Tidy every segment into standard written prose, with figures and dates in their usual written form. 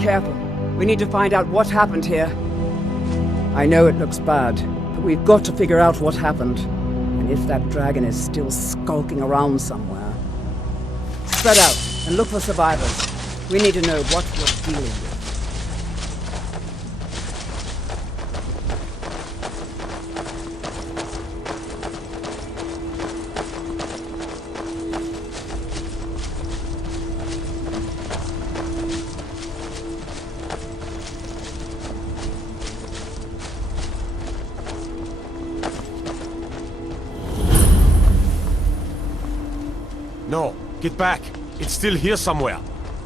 careful. We need to find out what happened here. I know it looks bad, but we've got to figure out what happened. And if that dragon is still skulking around somewhere. Spread out and look for survivors. We need to know what we're dealing with. No, get back. It's still here somewhere.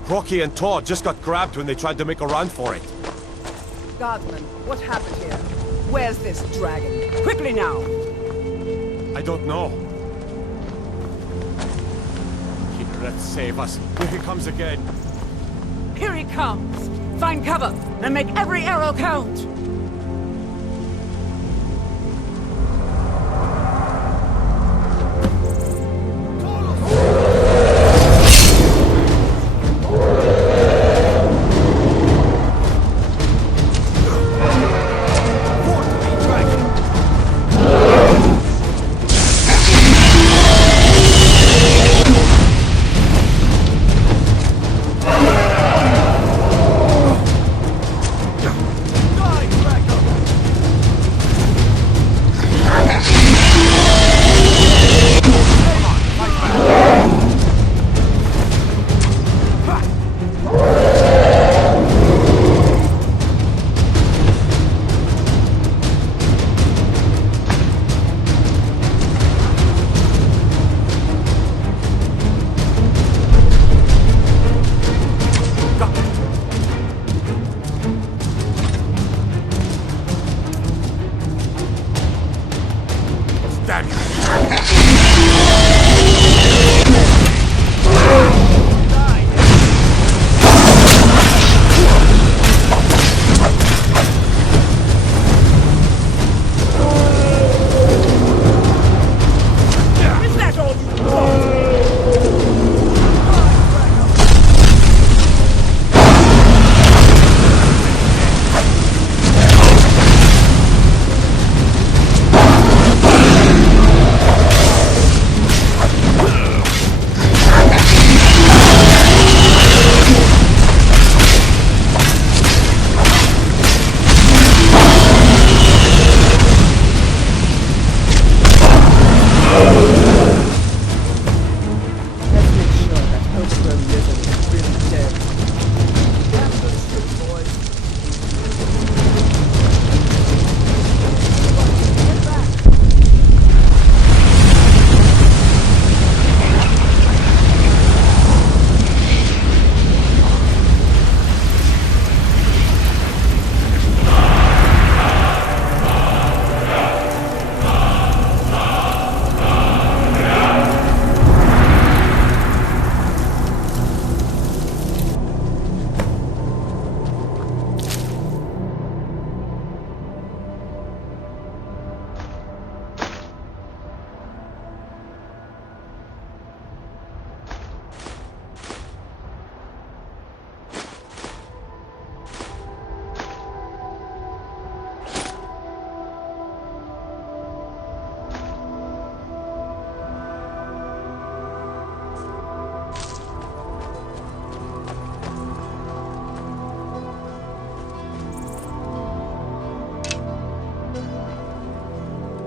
Rocky and Thor just got grabbed when they tried to make a run for it. Guardsman, what happened here? Where's this dragon? Quickly now! I don't know. Here, let's save us. Here he comes again. Here he comes! Find cover and make every arrow count!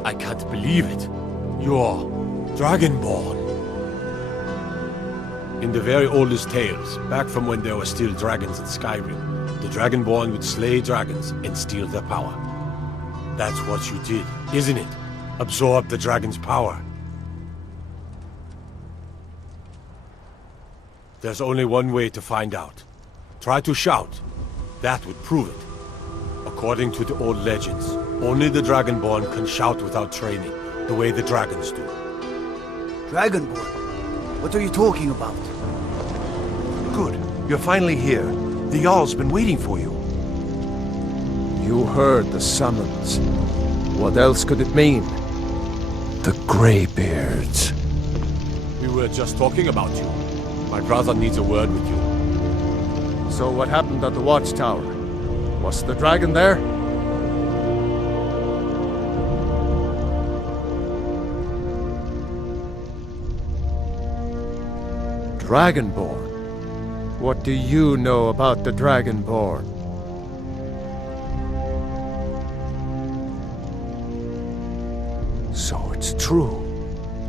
I can't believe it. You're Dragonborn. In the very oldest tales, back from when there were still dragons in Skyrim, the Dragonborn would slay dragons and steal their power. That's what you did, isn't it? Absorb the dragon's power. There's only one way to find out. Try to shout. That would prove it. According to the old legends, only the Dragonborn can shout without training, the way the dragons do. Dragonborn? What are you talking about? Good. You're finally here. The Jarl's been waiting for you. You heard the summons. What else could it mean? The Greybeards. We were just talking about you. My brother needs a word with you. So what happened at the watchtower? Was the dragon there? Dragonborn? What do you know about the Dragonborn? So it's true.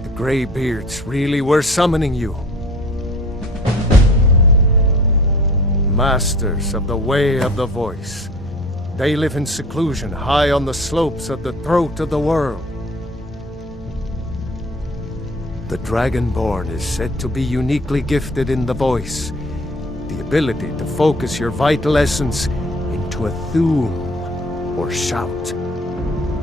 The Greybeards really were summoning you. Masters of the Way of the Voice. They live in seclusion high on the slopes of the throat of the world. The Dragonborn is said to be uniquely gifted in the voice, the ability to focus your vital essence into a thum, or shout.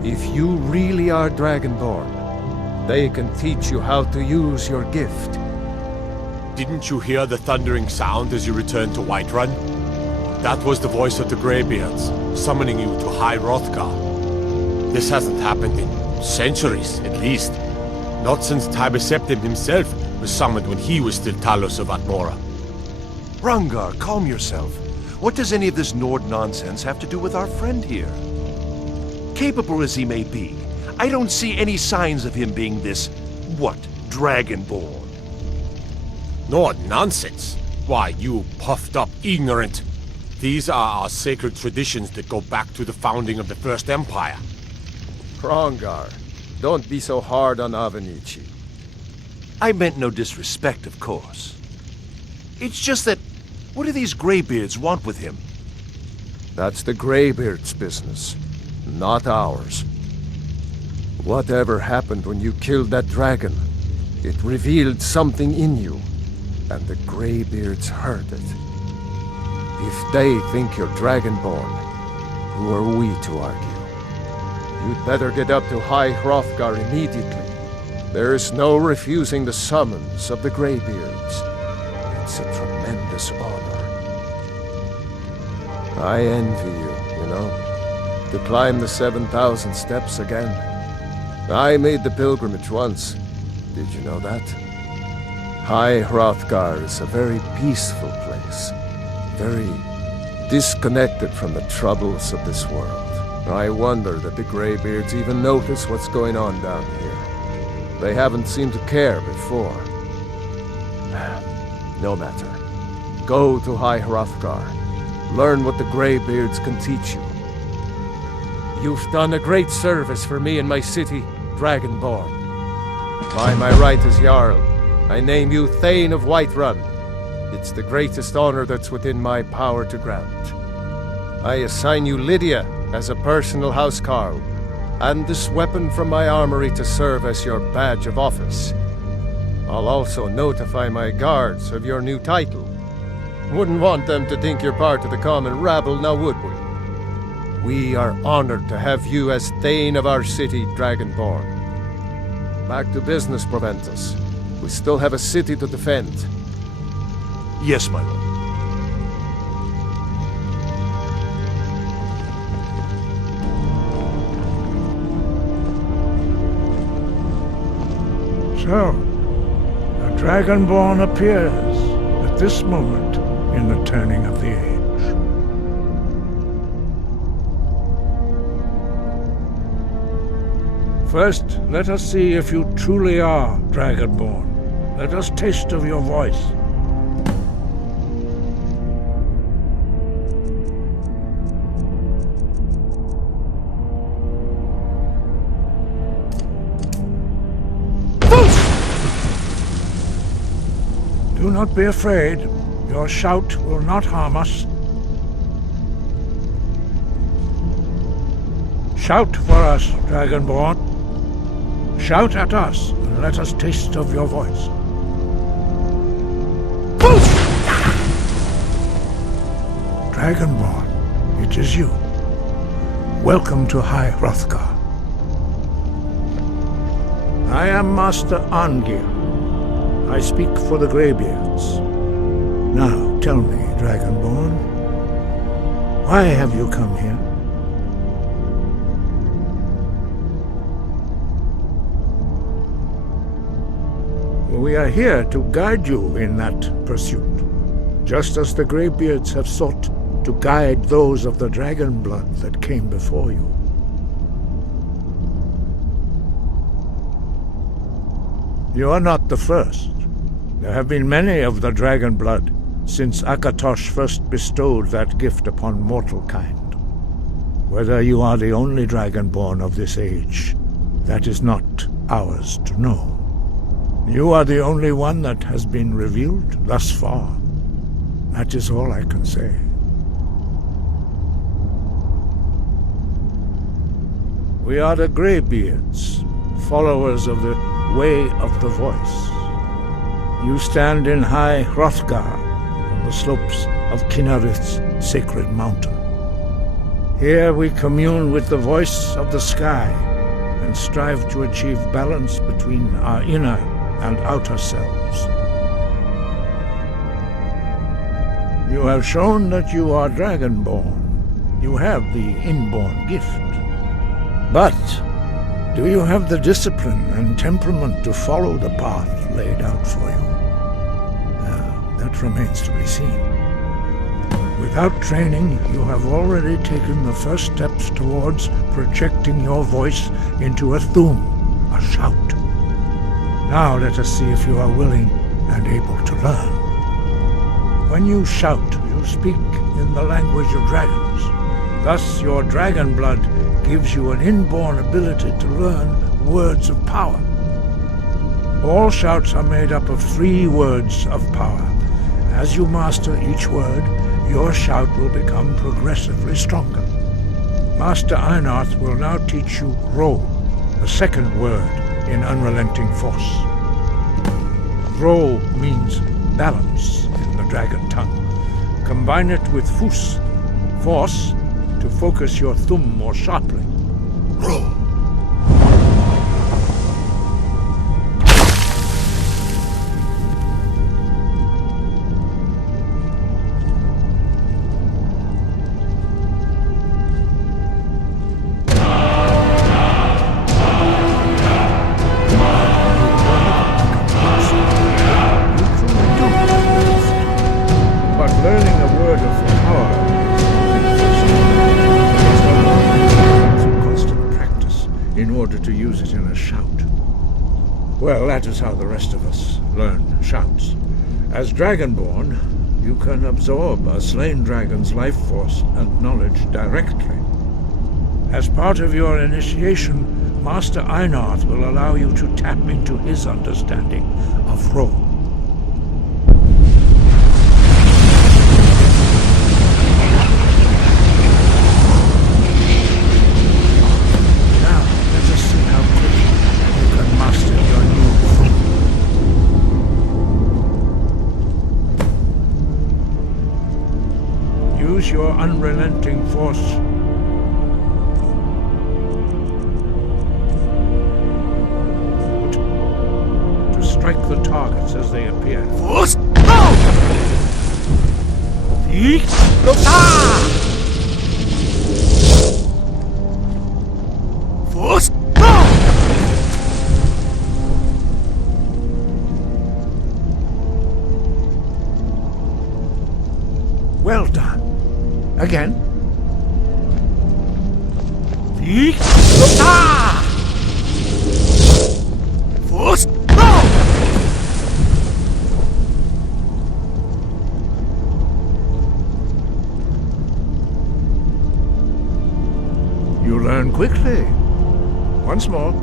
If you really are Dragonborn, they can teach you how to use your gift. Didn't you hear the thundering sound as you returned to Whiterun? That was the voice of the Greybeards, summoning you to High Hrothgar. This hasn't happened in centuries, at least. Not since Tybeseptim himself was summoned when he was still Talos of Atmora. Hrongar, calm yourself. What does any of this Nord nonsense have to do with our friend here? Capable as he may be, I don't see any signs of him being this, Dragonborn? Nord nonsense? Why, you puffed up ignorant. These are our sacred traditions that go back to the founding of the First Empire. Hrongar, don't be so hard on Avenici. I meant no disrespect, of course. It's just that, what do these Greybeards want with him? That's the Greybeards' business, not ours. Whatever happened when you killed that dragon, it revealed something in you, and the Greybeards heard it. If they think you're Dragonborn, who are we to argue? You'd better get up to High Hrothgar immediately. There is no refusing the summons of the Greybeards. It's a tremendous honor. I envy you know, to climb the 7,000 steps again. I made the pilgrimage once. Did you know that? High Hrothgar is a very peaceful place. Very disconnected from the troubles of this world. I wonder that the Greybeards even notice what's going on down here. They haven't seemed to care before. No matter. Go to High Hrothgar. Learn what the Greybeards can teach you. You've done a great service for me and my city, Dragonborn. By my right as Jarl, I name you Thane of Whiterun. It's the greatest honor that's within my power to grant. I assign you Lydia as a personal housecarl, and this weapon from my armory to serve as your badge of office. I'll also notify my guards of your new title. Wouldn't want them to think you're part of the common rabble, now would we? We are honored to have you as Thane of our city, Dragonborn. Back to business, Proventus. We still have a city to defend. Yes, my lord. So, the Dragonborn appears at this moment in the turning of the age. First, let us see if you truly are Dragonborn. Let us taste of your voice. Do not be afraid. Your shout will not harm us. Shout for us, Dragonborn. Shout at us, and let us taste of your voice. Dragonborn, it is you. Welcome to High Hrothgar. I am Master Arngir. I speak for the Greybeards. Now, tell me, Dragonborn, why have you come here? We are here to guide you in that pursuit. just as the Greybeards have sought to guide those of the dragon blood that came before you. You are not the first. There have been many of the dragon blood since Akatosh first bestowed that gift upon mortal kind. Whether you are the only dragonborn of this age, that is not ours to know. You are the only one that has been revealed thus far. That is all I can say. We are the Greybeards, followers of the Way of the Voice. You stand in high Hrothgar, on the slopes of Kinnarith's sacred mountain. Here we commune with the voice of the sky and strive to achieve balance between our inner and outer selves. You have shown that you are dragonborn. You have the inborn gift. But do you have the discipline and temperament to follow the path laid out for you? That remains to be seen. Without training, you have already taken the first steps towards projecting your voice into a thum, a shout. Now let us see if you are willing and able to learn. When you shout, you speak in the language of dragons. Thus, your dragon blood gives you an inborn ability to learn words of power. All shouts are made up of 3 words of power. As you master each word, your shout will become progressively stronger. Master Einarth will now teach you Ro, the second word in Unrelenting Force. Ro means balance in the dragon tongue. Combine it with Fus, force, to focus your thumb more sharply. Ro. Well, that is how the rest of us learn shouts. As Dragonborn, you can absorb a slain dragon's life force and knowledge directly. As part of your initiation, Master Einarth will allow you to tap into his understanding of Ro. Your unrelenting force. To strike the targets as they appear. Force! Go! Force! Go! Well done. Again. Force! Go! You learn quickly. Once more.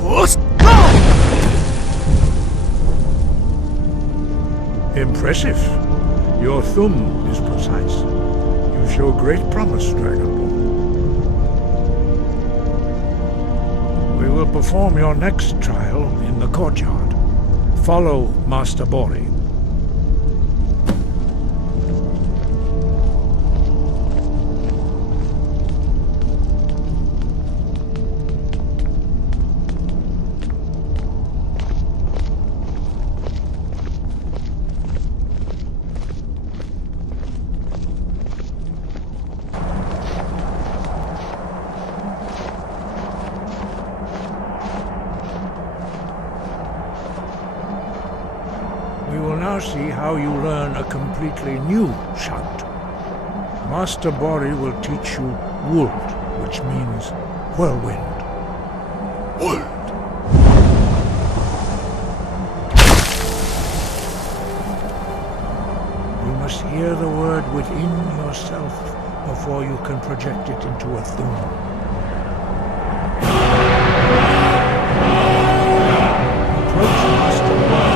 Force! Impressive. Your thumb is precise. You show great promise, Dragonborn. We will perform your next trial in the courtyard. Follow Master Bori. see how you learn a completely new shout. Master Bori will teach you Wold, which means whirlwind. Wold! You must hear the word within yourself before you can project it into a thum. Approach Master Bori.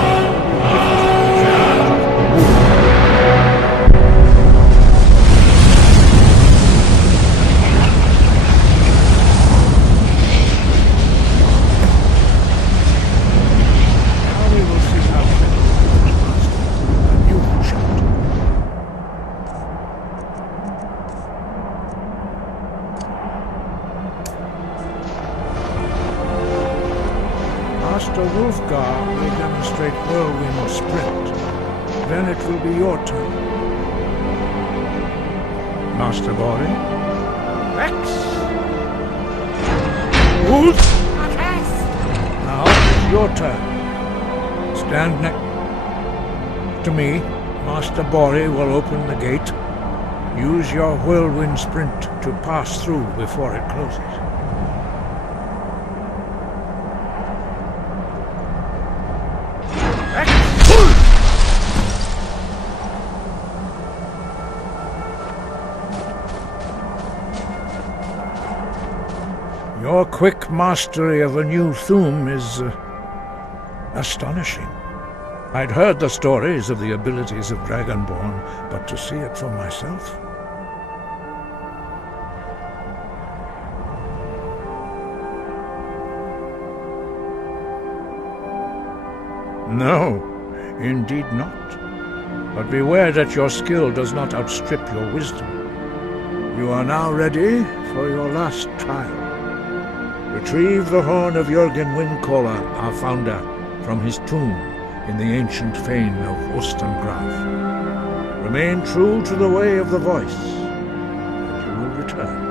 Master Wolfgar will demonstrate whirlwind sprint. Then it will be your turn. Master Bori. Rex! Wolf! Now it's your turn. Stand next to me. Master Bori will open the gate. Use your whirlwind sprint to pass through before it closes. Your quick mastery of a new Thum is astonishing. I'd heard the stories of the abilities of Dragonborn, but to see it for myself... No, indeed not. But beware that your skill does not outstrip your wisdom. You are now ready for your last trial. Retrieve the horn of Jürgen Windcaller, our founder, from his tomb in the ancient fane of Ostengraf. Remain true to the way of the voice, and you will return.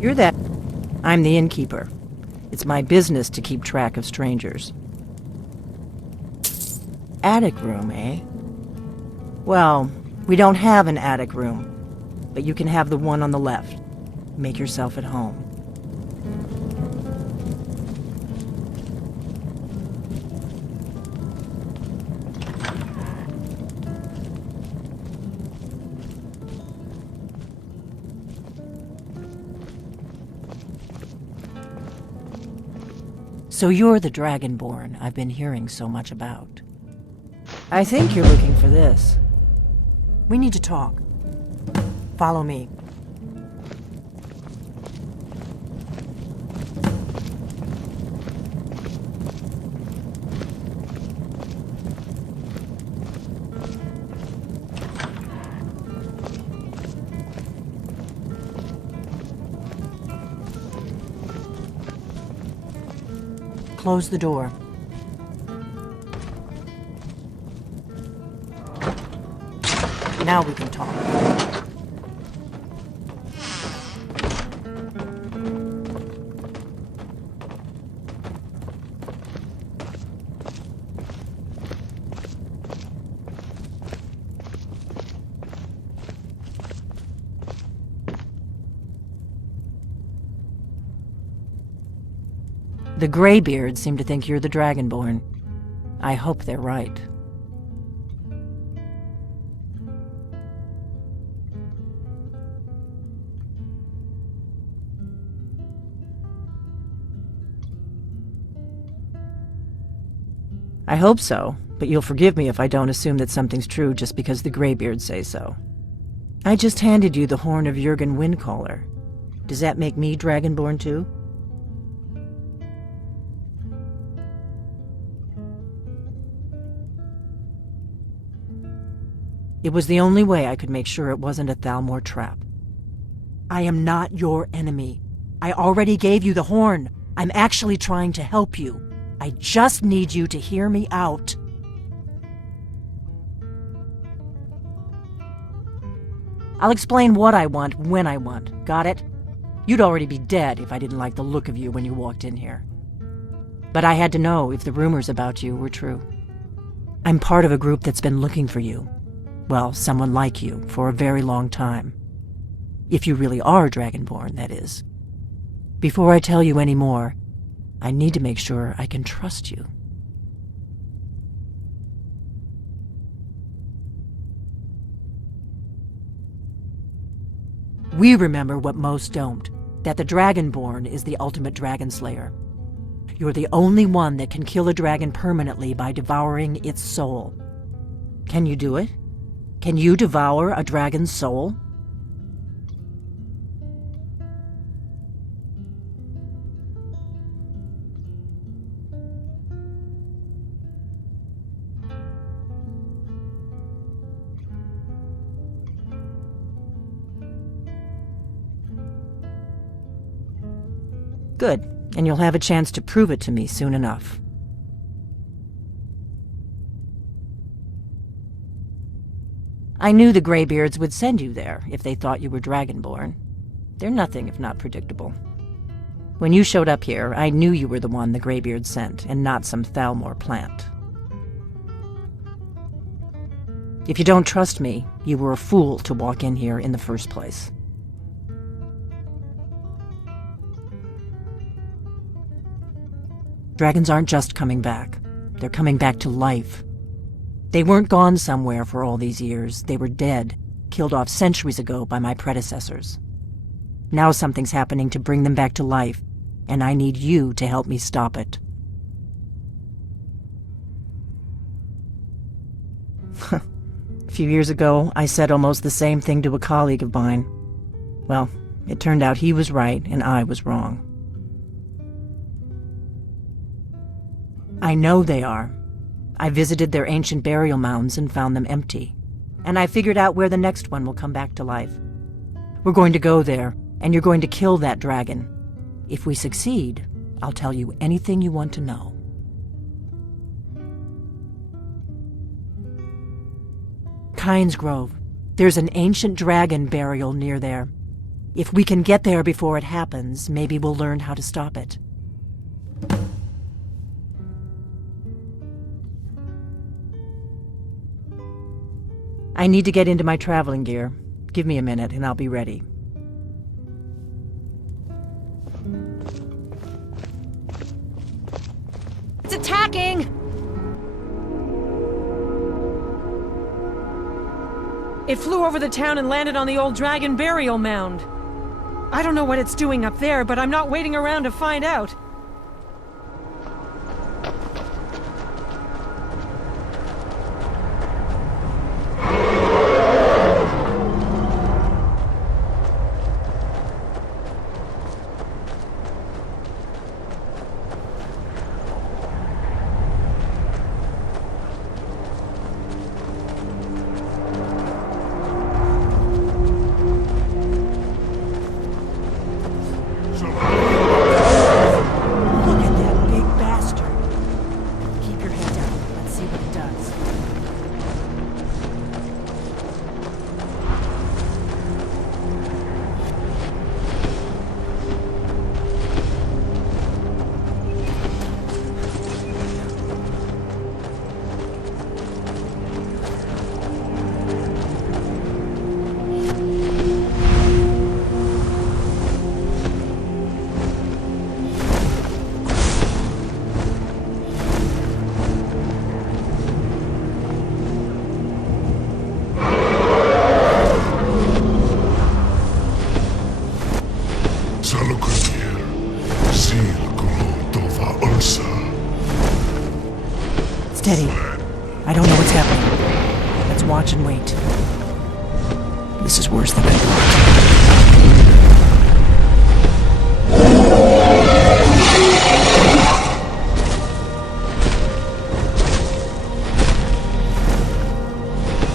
You're that... I'm the innkeeper. It's my business to keep track of strangers. Attic room, eh? Well, we don't have an attic room, but you can have the one on the left. Make yourself at home. So you're the Dragonborn I've been hearing so much about. I think you're looking for this. We need to talk. Follow me. Close the door. Now we can talk. The Greybeards seem to think you're the Dragonborn. I hope they're right. I hope so, but you'll forgive me if I don't assume that something's true just because the Greybeards say so. I just handed you the horn of Jurgen Windcaller. Does that make me Dragonborn too? It was the only way I could make sure it wasn't a Thalmor trap. I am not your enemy. I already gave you the horn. I'm actually trying to help you. I just need you to hear me out. I'll explain what I want when I want. Got it? You'd already be dead if I didn't like the look of you when you walked in here. But I had to know if the rumors about you were true. I'm part of a group that's been looking for you. Well, someone like you, for a very long time. If you really are Dragonborn, that is. Before I tell you any more, I need to make sure I can trust you. We remember what most don't, that the Dragonborn is the ultimate dragon slayer. You're the only one that can kill a dragon permanently by devouring its soul. Can you do it? Can you devour a dragon's soul? Good, and you'll have a chance to prove it to me soon enough. I knew the Greybeards would send you there if they thought you were Dragonborn. They're nothing if not predictable. When you showed up here, I knew you were the one the Greybeards sent, and not some Thalmor plant. If you don't trust me, you were a fool to walk in here in the first place. Dragons aren't just coming back. They're coming back to life. They weren't gone somewhere for all these years. They were dead, killed off centuries ago by my predecessors. Now something's happening to bring them back to life, and I need you to help me stop it. A few years ago, I said almost the same thing to a colleague of mine. Well, it turned out he was right and I was wrong. I know they are. I visited their ancient burial mounds and found them empty. And I figured out where the next one will come back to life. We're going to go there, and you're going to kill that dragon. If we succeed, I'll tell you anything you want to know. Kynes Grove. There's an ancient dragon burial near there. If we can get there before it happens, maybe we'll learn how to stop it. I need to get into my traveling gear. Give me a minute and I'll be ready. It's attacking! It flew over the town and landed on the old dragon burial mound. I don't know what it's doing up there, but I'm not waiting around to find out. Steady. I don't know what's happening. Let's watch and wait. This is worse than I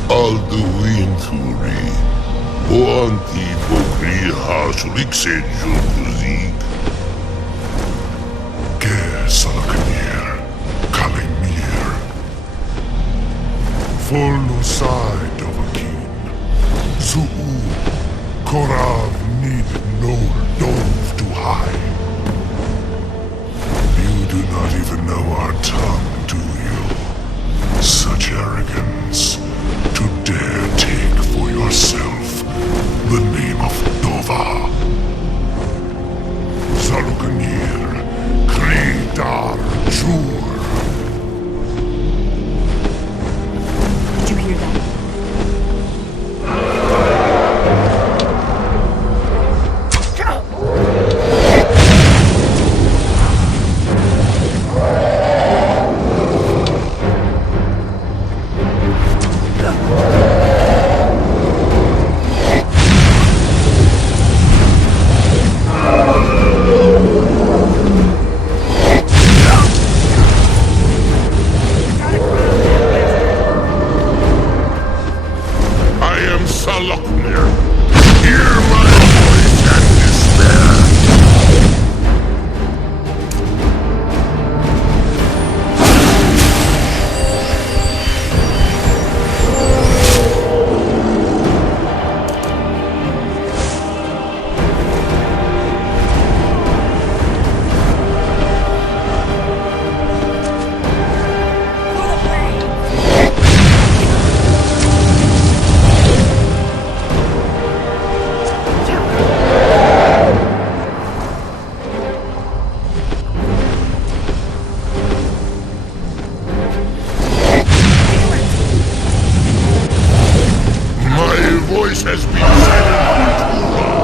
Alduinturi, o antipocri hasulikse julkuzik. Ke salaknir, kalimir. Follow side of a king. Zuu, Korav need no dove to hide. You do not even know our tongue, do you? Such arrogance. To dare take for yourself the name of Dova. Zalukanir, Kridar Jur. Did you hear that? Has been silent too long.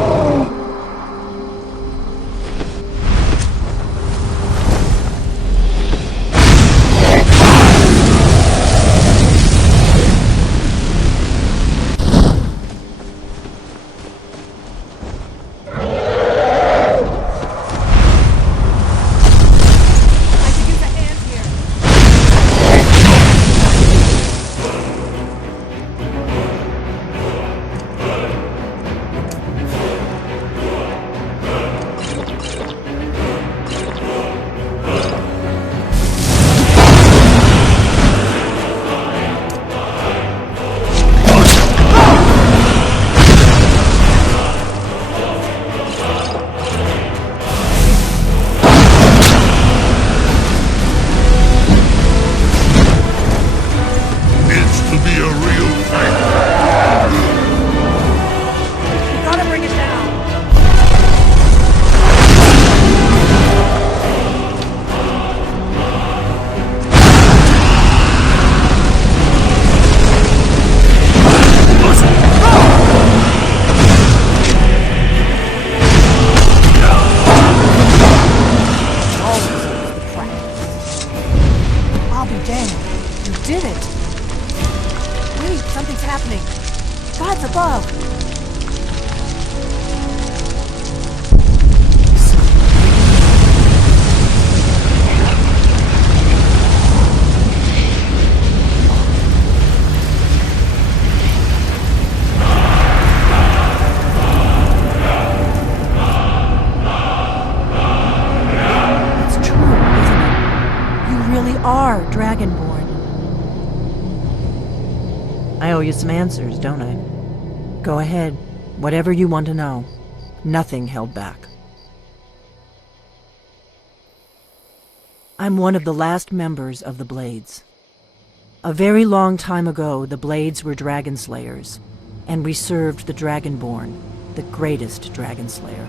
some answers, don't I? Go ahead. Whatever you want to know. Nothing held back. I'm one of the last members of the Blades. A very long time ago, the Blades were dragon slayers, and we served the Dragonborn, the greatest dragon slayer.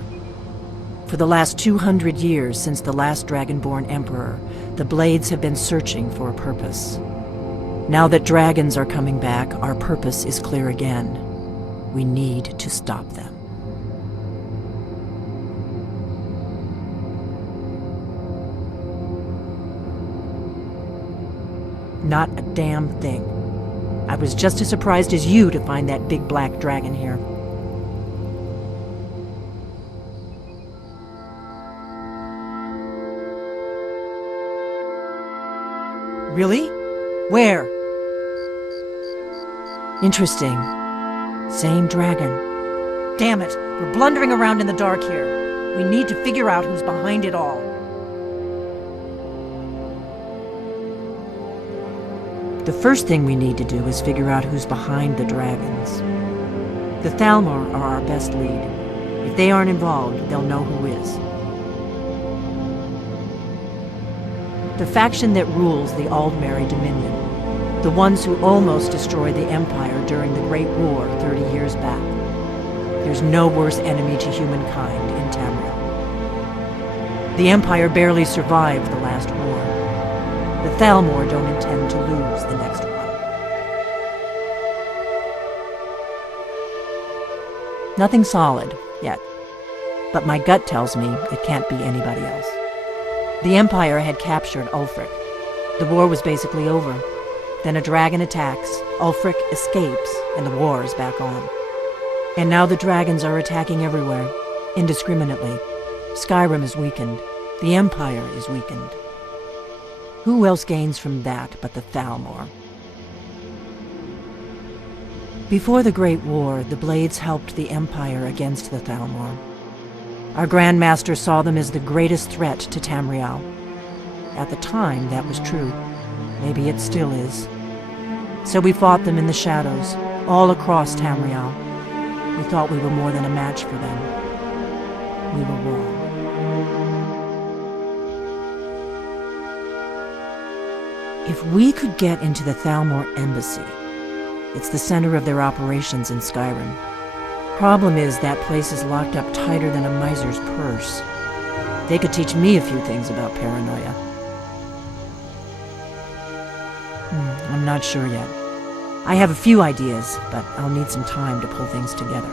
For the last 200 years since the last Dragonborn Emperor, the Blades have been searching for a purpose. Now that dragons are coming back, our purpose is clear again. We need to stop them. Not a damn thing. I was just as surprised as you to find that big black dragon here. Really? Where? Interesting. Same dragon. Damn it, we're blundering around in the dark here. We need to figure out who's behind it all. The first thing we need to do is figure out who's behind the dragons. The Thalmor are our best lead. If they aren't involved, they'll know who is. The faction that rules the Aldmeri Dominion. The ones who almost destroyed the Empire during the Great War 30 years back. There's no worse enemy to humankind in Tamriel. The Empire barely survived the last war. The Thalmor don't intend to lose the next one. Nothing solid, yet. But my gut tells me it can't be anybody else. The Empire had captured Ulfric. The war was basically over. Then a dragon attacks, Ulfric escapes, and the war is back on. And now the dragons are attacking everywhere, indiscriminately. Skyrim is weakened. The Empire is weakened. Who else gains from that but the Thalmor? Before the Great War, the Blades helped the Empire against the Thalmor. Our Grand Master saw them as the greatest threat to Tamriel. At the time, that was true. Maybe it still is. So we fought them in the shadows, all across Tamriel. We thought we were more than a match for them. We were wrong. If we could get into the Thalmor embassy, it's the center of their operations in Skyrim. Problem is, that place is locked up tighter than a miser's purse. They could teach me a few things about paranoia. I'm not sure yet. I have a few ideas, but I'll need some time to pull things together.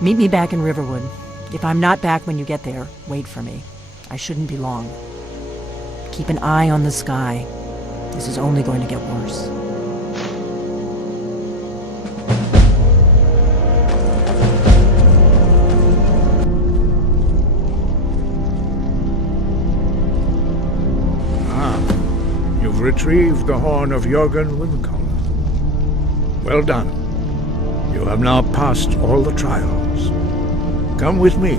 Meet me back in Riverwood. If I'm not back when you get there, wait for me. I shouldn't be long. Keep an eye on the sky. This is only going to get worse. You've retrieved the horn of Jörgen Windcaller. Well done. You have now passed all the trials. Come with me.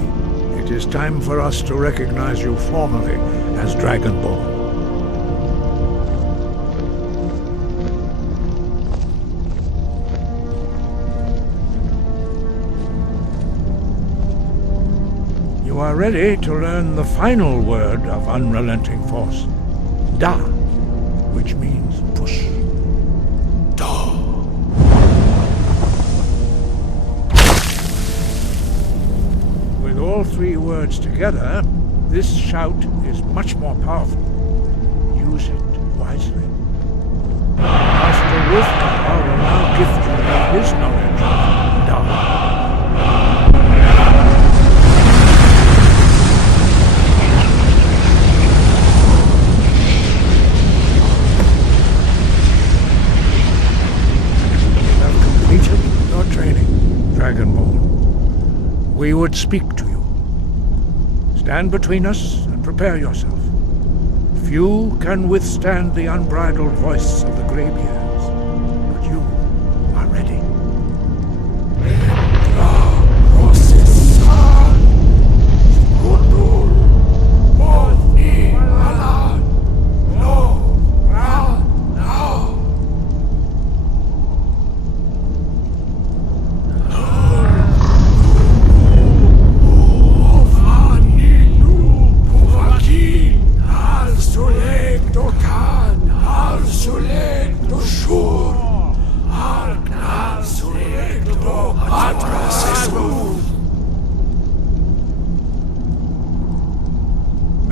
It is time for us to recognize you formally as Dragonborn. You are ready to learn the final word of unrelenting force. Da, which means push. Da. With all three words together, this shout is much more powerful. Use it wisely. Master Wolfgar will now gift you with his knowledge of Da. Dragonborn. We would speak to you. Stand between us and prepare yourself. Few can withstand the unbridled voice of the Greybeards, but you are ready.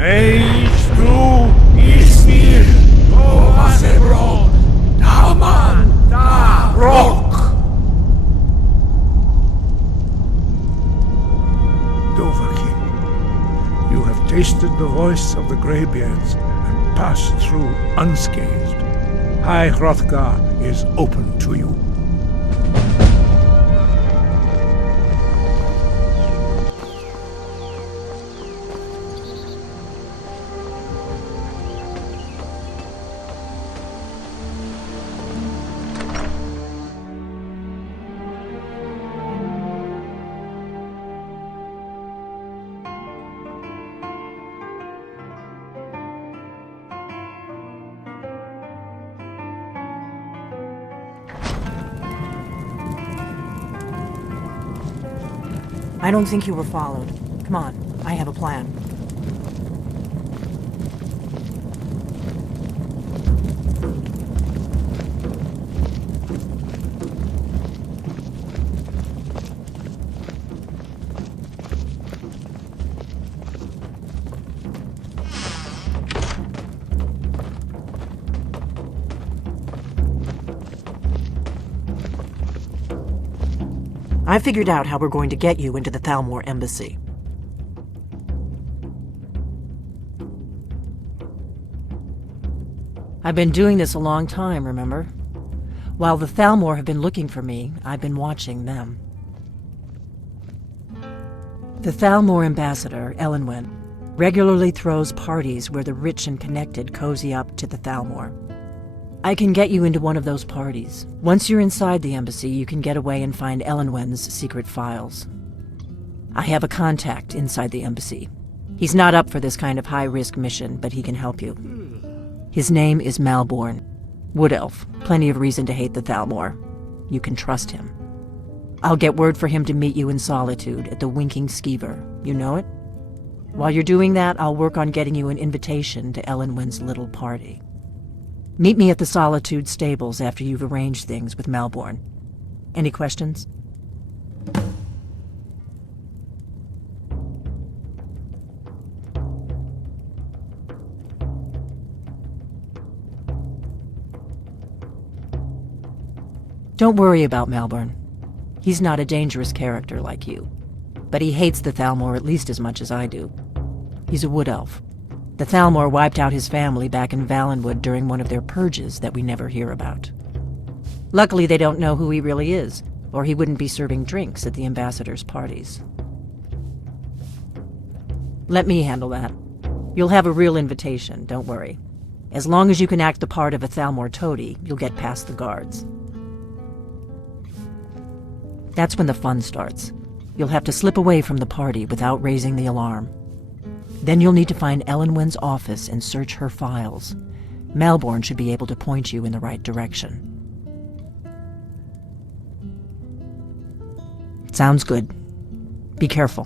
Age to Ismir, Ovasebro, Daman, Darok. Dovahkiin, you have tasted the voice of the Greybeards and passed through unscathed. High Hrothgar is open to you. I don't think you were followed. Come on, I have a plan. I figured out how we're going to get you into the Thalmor embassy. I've been doing this a long time, remember? While the Thalmor have been looking for me, I've been watching them. The Thalmor ambassador, Elenwen, regularly throws parties where the rich and connected cozy up to the Thalmor. I can get you into one of those parties. Once you're inside the embassy, you can get away and find Elenwen's secret files. I have a contact inside the embassy. He's not up for this kind of high-risk mission, but he can help you. His name is Malborn. Wood Elf. Plenty of reason to hate the Thalmor. You can trust him. I'll get word for him to meet you in Solitude at the Winking Skeever. You know it? While you're doing that, I'll work on getting you an invitation to Elenwen's little party. Meet me at the Solitude stables after you've arranged things with Malborn. Any questions? Don't worry about Malborn. He's not a dangerous character like you. But he hates the Thalmor at least as much as I do. He's a wood elf. The Thalmor wiped out his family back in Valenwood during one of their purges that we never hear about. Luckily, they don't know who he really is, or he wouldn't be serving drinks at the ambassador's parties. Let me handle that. You'll have a real invitation, don't worry. As long as you can act the part of a Thalmor toady, you'll get past the guards. That's when the fun starts. You'll have to slip away from the party without raising the alarm. Then you'll need to find Elenwen's office and search her files. Malborn should be able to point you in the right direction. Sounds good. Be careful.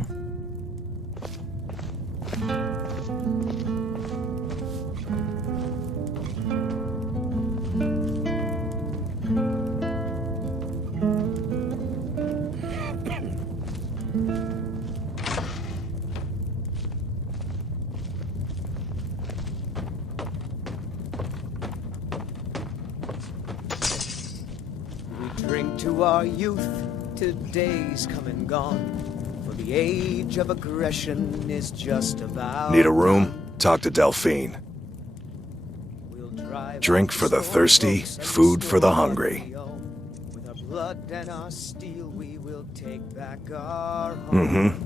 Drink to our youth, today's come and gone. For the age of aggression is just about. Need a room? Talk to Delphine. Drink for the thirsty, food for the hungry. With our blood and our steel, we will take back our home.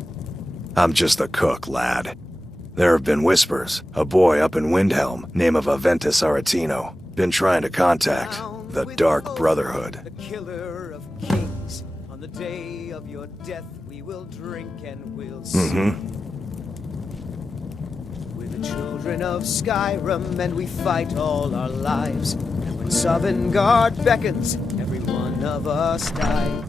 I'm just the cook, lad. There have been whispers. A boy up in Windhelm, name of Aventus Aretino, been trying to contact the Dark Brotherhood. The killer of kings. On the day of your death, we will drink and we'll sing. We're the children of Skyrim, and we fight all our lives. And when Sovngarde beckons, every one of us die.